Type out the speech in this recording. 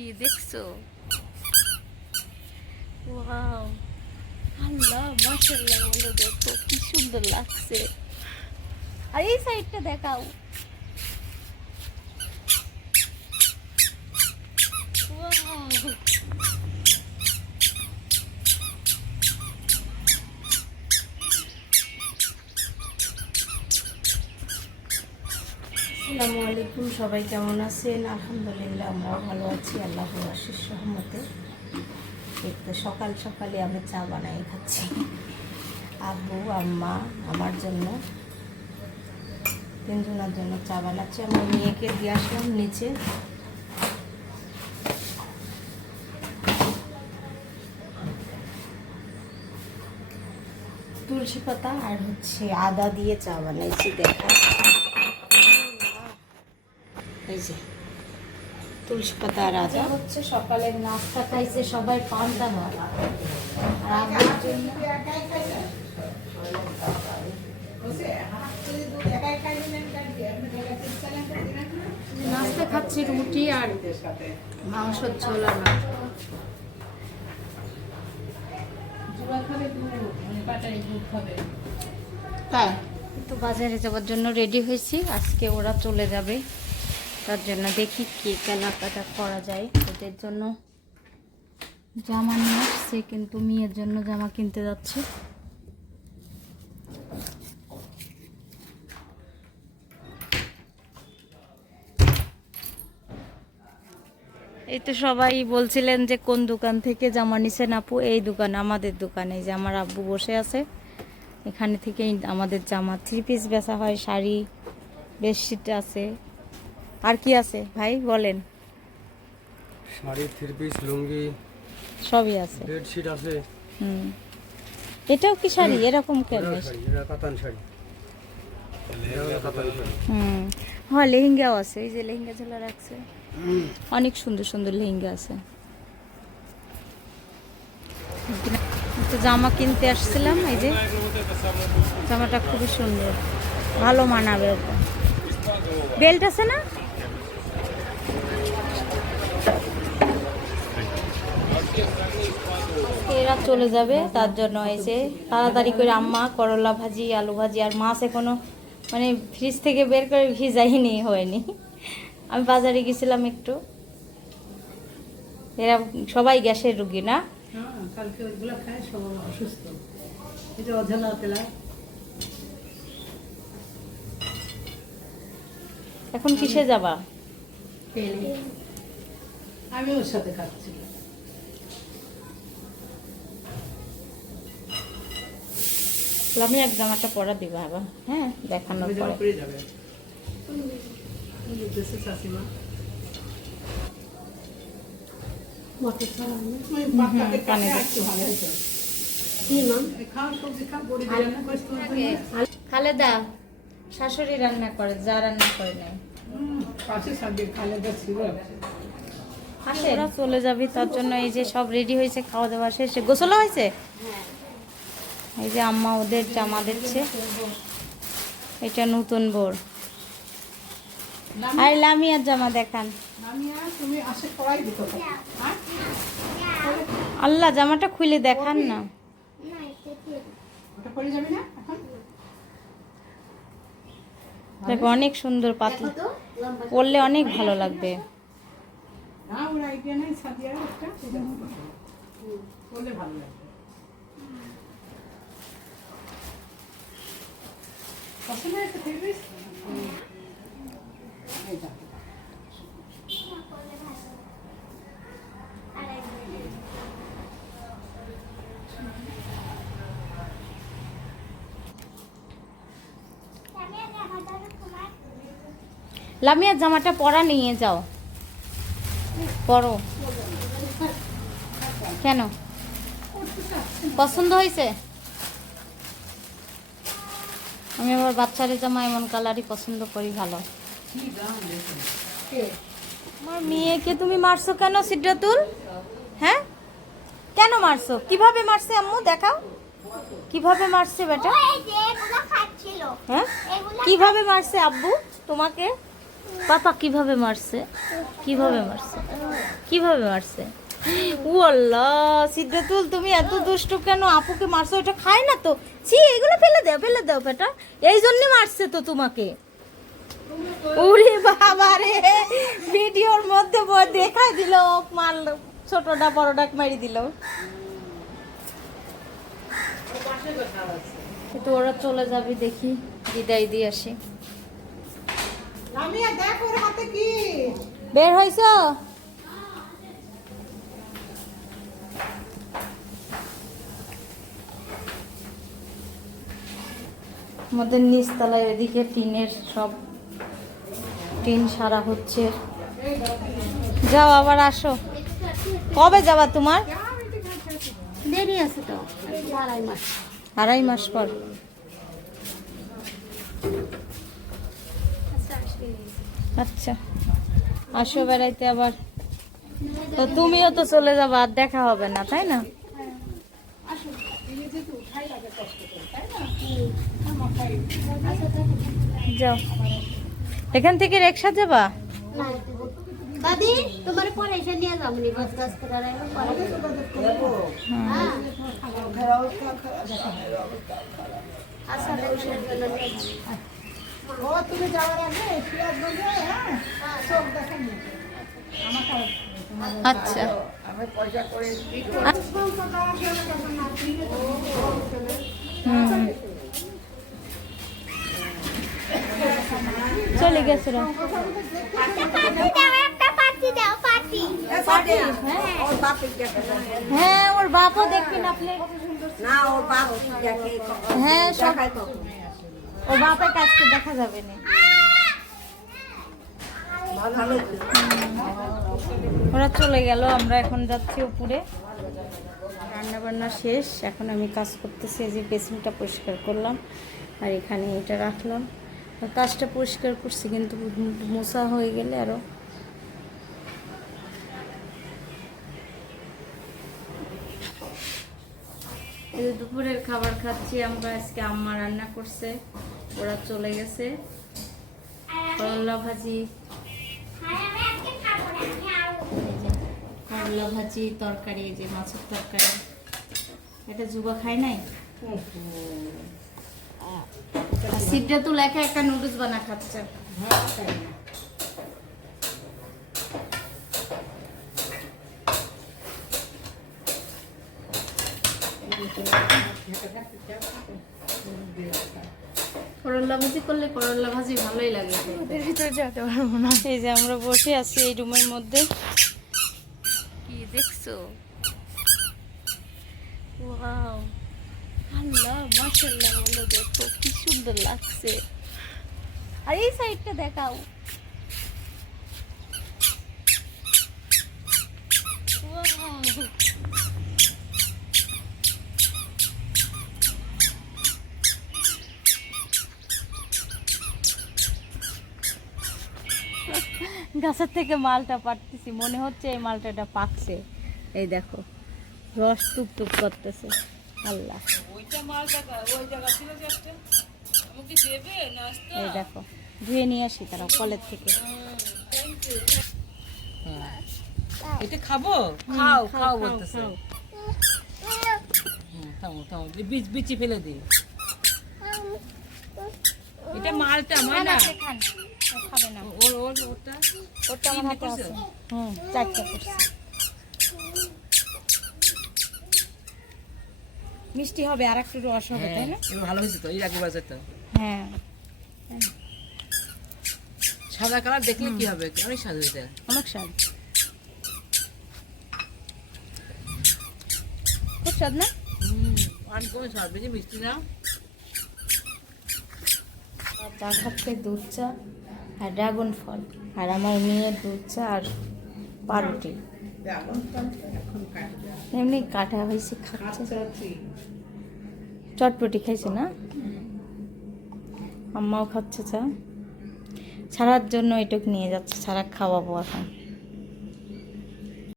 কি দেখছ? ওয়াও আল্লাহ মাশাআল্লাহ দেখো কি সুন্দর লাগছে। আর এই সাইডটা দেখাও। আসসালামু আলাইকুম, সবাই কেমন আছেন? আলহামদুলিল্লাহ, আমরাও ভালো আছি আল্লাহ আশিস সহমতে একটু সকাল সকালে আমি চা বানাই খাচ্ছি। আব্বু, আম্মা, আমার জন্য। তিনজনের জন্য চা বানাচ্ছি। আমার মেয়েকে দিয়ে আসলাম নিচে। তুলসী পাতা আর হচ্ছে আদা দিয়ে চা বানাইছি, দেখা। এই যে তুলসী পাতা আর আদা। হচ্ছে সকালের নাস্তা খাইছে সবাই পান্তা ভাত আর আমার জন্য নাস্তা খাচ্ছি রুটি আর মাংসর ঝোল আর। তাই? তো বাজারে যাওয়ার জন্য রেডি হয়েছি। আজকে ওরা চলে যাবে। তার জন্য দেখি কি কেনাকাটা করা যায়। ওদের জন্য জামা নিয়ে আসছে, কিন্তু মেয়ের জন্য জামা কিনতে যাচ্ছে। এই তো সবাই বলছিলেন যে, কোন দোকান থেকে জামা নিছেন আপু? এই দোকান, আমাদের দোকানে। যে আমার আব্বু বসে আছে। এখানে থেকেই আমাদের জামা থ্রি পিস বেচা হয়, শাড়ি, বেডশিট আছে। আর কি আছে? ভাই বলেন। শাড়ি থ্রি পিস লুঙ্গি সবই আছে। বেডশিট আছে। হুম। এটাও কি শাড়ি? এরকম কেন এটা কাতান শাড়ি। এটাও কাতান শাড়ি। হুম। হ্যাঁ লেহেঙ্গাও আছে। এই যে লেহেঙ্গা ঝোলা রাখছে। অনেক সুন্দর সুন্দর লেহেঙ্গা আছে। তো জামা কিনতে আসছিলাম এই যে। জামাটা খুবই সুন্দর। ভালো মানাবে ওটা। বেল্ট আছে না? এরা চলে যাবে তার জন্য এসে তাড়াতাড়ি করে আম্মা করলা ভাজি আলু ভাজি আর মাছ এখনও মানে ফ্রিজ থেকে বের করে ভিজাইনি হয়নি। আমি বাজারে গেছিলাম একটু। এরা সবাই গ্যাসের রুগী না? হ্যাঁ, কালকে ওইগুলো খায় সব অসুস্থ। এই যে তেলা। এখন কিসে যাবা? আমি ওর সাথে খাচ্ছি আমি এক জামাটা পরা দিবা আবার। হ্যাঁ দেখানোর পরে। খালেদা শাশুড়ি রান্না করে যা রান্না করে নাই চলে যাবি তার জন্য এই যে সব রেডি হয়েছে খাওয়া দাওয়া শেষে। গোসলা হয়েছে? এই যে আম্মা ওদের জামা দিচ্ছে। এটা নতুন বোর। আর লামিয়ার জামা দেখান। হ্যাঁ? আল্লাহ জামাটা খুলে দেখান না। ওটা পরে যাবে না এখন? দেখো অনেক সুন্দর পাতলা পরলে অনেক ভালো লাগবে। না ওর আইডিয়া নেই সাদিয়ার একটা ভালো লাগবে পছন্দ হয়েছে থ্রি পিস এই দেখো। লামিয়ার জামাটা পরা নিয়ে যাও। পরো। কেন? পছন্দ হয়েছে? আমি আবার বাচ্চাদের জামা এমন কালারই পছন্দ করি ভালো। আমার মেয়েকে তুমি মারছো কেন সিদ্ধাতুল হ্যাঁ? কেন মারছো? কীভাবে মারছে আম্মু? দেখাও। কীভাবে মারছে বেটা? হ্যাঁ? কীভাবে মারছে আব্বু তোমাকে? পাপা কীভাবে মারছে? কীভাবে মারছে? কীভাবে মারছে? ও আল্লাহ সিদ্ধাতুল তুমি এত দুষ্টু কেন? আপুকে মারছো এটা খায় না তো? ছি এগুলো ফেলে দাও ফেলে দাও বেটা। এই জন্যই মারছে তো তোমাকে। ওরে বাবা রে ভিডিওর মধ্যে দেখাই দিল মাল ছোটটা বড়টা মারি দিল। তো ওরা চলে যাবে দেখি বিদায় দিয়ে আসি। দেখ বের হয়েছ আমাদের নিচতলায় এদিকে টিনের সব টিন সারা হচ্ছে। যাও আবার আসো। কবে যাবা তোমার? দেরি আছে তো আড়াই মাস। আড়াই মাস পর। আচ্ছা আসো বেড়াইতে আবার। তো তুমিও তো চলে যাবা আর দেখা হবে না তাই না? যাও এখান থেকে রিক্সা যাবা দাদি তোমার পরে এসে নিয়ে যাব নি গাছ গাছ করে। হ্যাঁ। আচ্ছা, তুমি যাওয়ার আগে হ্যাঁ চোখ আচ্ছা হুম। চলে গেছে হ্যাঁ ওর বাপও দেখবেন আপনি? হ্যাঁ ওর বাপের কাছকে দেখা যাবে না। ওরা চলে গেল আমরা এখন যাচ্ছি উপরে। রান্না বান্না শেষ এখন আমি কাজ করতেছি যে বেসিনটা পরিষ্কার করলাম আর এখানে এটা রাখলাম। কাজটা পরিষ্কার করছি কিন্তু মোছা হয়ে গেলে আরও এই দুপুরের খাবার খাচ্ছি আমরা আজকে আম্মা রান্না করছে ওরা চলে গেছে। করলা ভাজি করলা ভাজি তরকারি এই যে মাছের তরকারি। এটা যুবা খায় নাই? সিদ্ধা তো লেখা একটা নুডলস বানা খাচ্ছে। করল্লা ভাজি করলে করল্লা ভাজি ভালোই লাগে। ওদের ভিতরে যেতে পারব না এই যে আমরা বসে আছি এই রুমের মধ্যে। কি দেখছ? ওয়াও। আল্লাহ, মাশাআল্লাহ বলো দেখো, কি সুন্দর লাগছে। আর এই সাইডটা দেখাও। গাছের থেকে মালটা পাড়তেছি, মনে হচ্ছে এই মালটাটা পাকছে। এই দেখো, রস টুপ টুপ করতেছে। আল্লাহ। এই দেখো ধুয়ে নিয়ে আসি তারা কলের থেকে। এটা খাব? খাও খাও বলতেছে। থামো থামো বীজ বিচি ফেলে দিই এটা মালটা ময়না? খাবে না। ওর ওর ওটা ওটা আমার হাতে আছে। হুম চারটা করছি। মিষ্টি হবে আর একটু রস হবে তাই না? ভালো হয়েছে তো এই আগে তো হ্যাঁ সাদা কালার দেখলে কি হবে? অনেক স্বাদ হয়েছে অনেক স্বাদ। খুব স্বাদ না? হুম অনেক কমে স্বাদ বেশি মিষ্টি না। চা খাচ্ছে দুধ চা আর ড্রাগন ফল। আর আমার মেয়ের দুধ চা আর পাউরুটি। এমনি কাটা হয়েছে, খাচ্ছে। চটপটি খাইছে না? আম্মাও খাচ্ছে, চা। ছাড়ার জন্য এটুক নিয়ে যাচ্ছে ছাড়া খাওয়াবো এখন।